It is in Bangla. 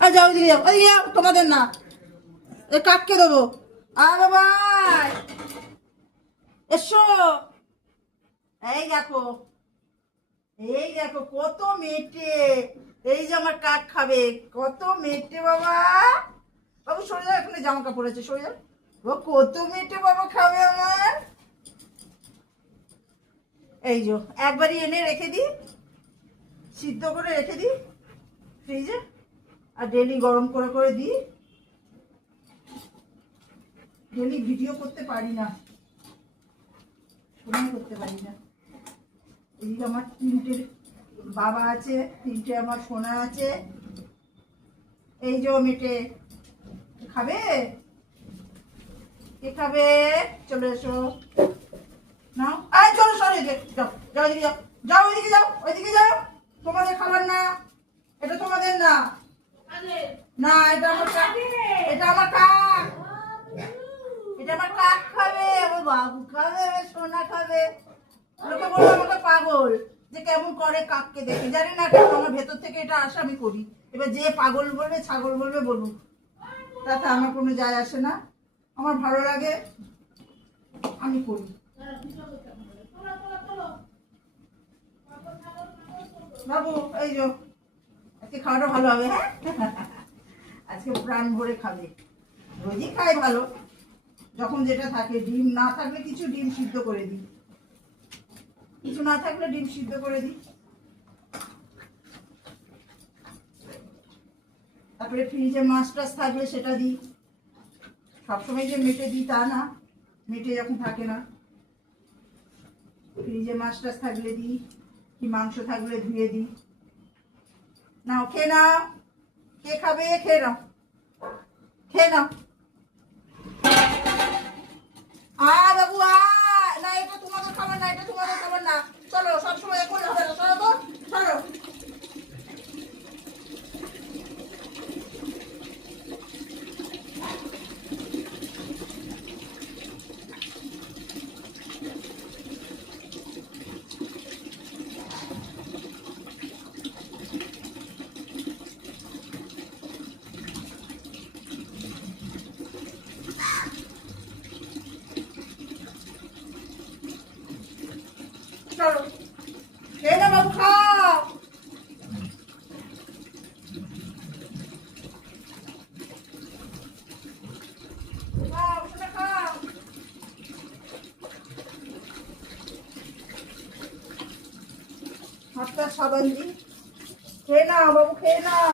আর যাও, ওইদিকে যাও, ওইদিকে যাও, তোমাদের না। এ কাককে দেবো। আরে ভাই, এসো। এই দেখো, এই দেখো কত মেটে। এই যে আমার কাক খাবে, কত মেটে বাবা। বাবু সরে যাও, এখানে জামা কাপড় আছে, সরে যাও। ও কত মেটে বাবা খাবে আমার। এই যে একবারই এনে রেখে দিই, সিদ্ধ করে রেখে দিই ফ্রিজে, আর ডেলি গরম করে করে দিই। ডেলি ভিডিও করতে পারি না, সময় করতে পারি না। এদিকে আমার তিনটে বাবা আছে, তিনটে আমার সোনা আছে। এই যে মেটে খাবে, কে খাবে? চলে এসো, নাও। আয় চলো, সরে যাও, যাও ওইদিকে যাও, যাও ওইদিকে যাও, ওইদিকে যাও। তোমাদের খাবার না, এটা তোমাদের না। না, এটা আমার কাক, এটা আমার কাক, এটা আমার কাক খাবে, আমার বাবু খাবে, আমার সোনা খাবে। লোকে বলবে আমাকে পাগল, যে কেমন করে কাককে দেখে। জানি না কেন আমার ভেতর থেকে এটা আশা আমি করি। এবার যে পাগল বলবে, ছাগল বলবে বলুক, তাতে আমার কোনো যায় আসে না। আমার ভালো লাগে, আমি করি। বাবু এই যে আজকে খাওয়াটা ভালো হবে, হ্যাঁ। আজকে প্রাণ ভরে খাবে। রোজই খাই ভালো, যখন যেটা থাকে। ডিম না থাকলে কিছু, ডিম সিদ্ধ করে দিই। কিছু না থাকলে ডিম সিদ্ধ করে দিই। তারপরে ফ্রিজে মাছ টাছ থাকলে সেটা দিই। সবসময় যে মেটে দিই তা না, মেটে যখন থাকে না, ফ্রিজে মাছ টাছ থাকলে দিই, কি মাংস থাকলে ধুয়ে দিই। নাও খেয়ে নাও, কে খাবে? খেয়ে নাও, খেয়ে নাও। বাবু না, এটা তোমাদের খাবার না, এটা তোমাদের খাবার না। চলো, সবসময় এখন হবে না, সরো তো, সরো। চলো খেয়ে নাও বাবু, খাও। খাও, সেটা খাও। হাতটা সাবান দিই। খেয়ে নাও বাবু, খেয়ে নাও।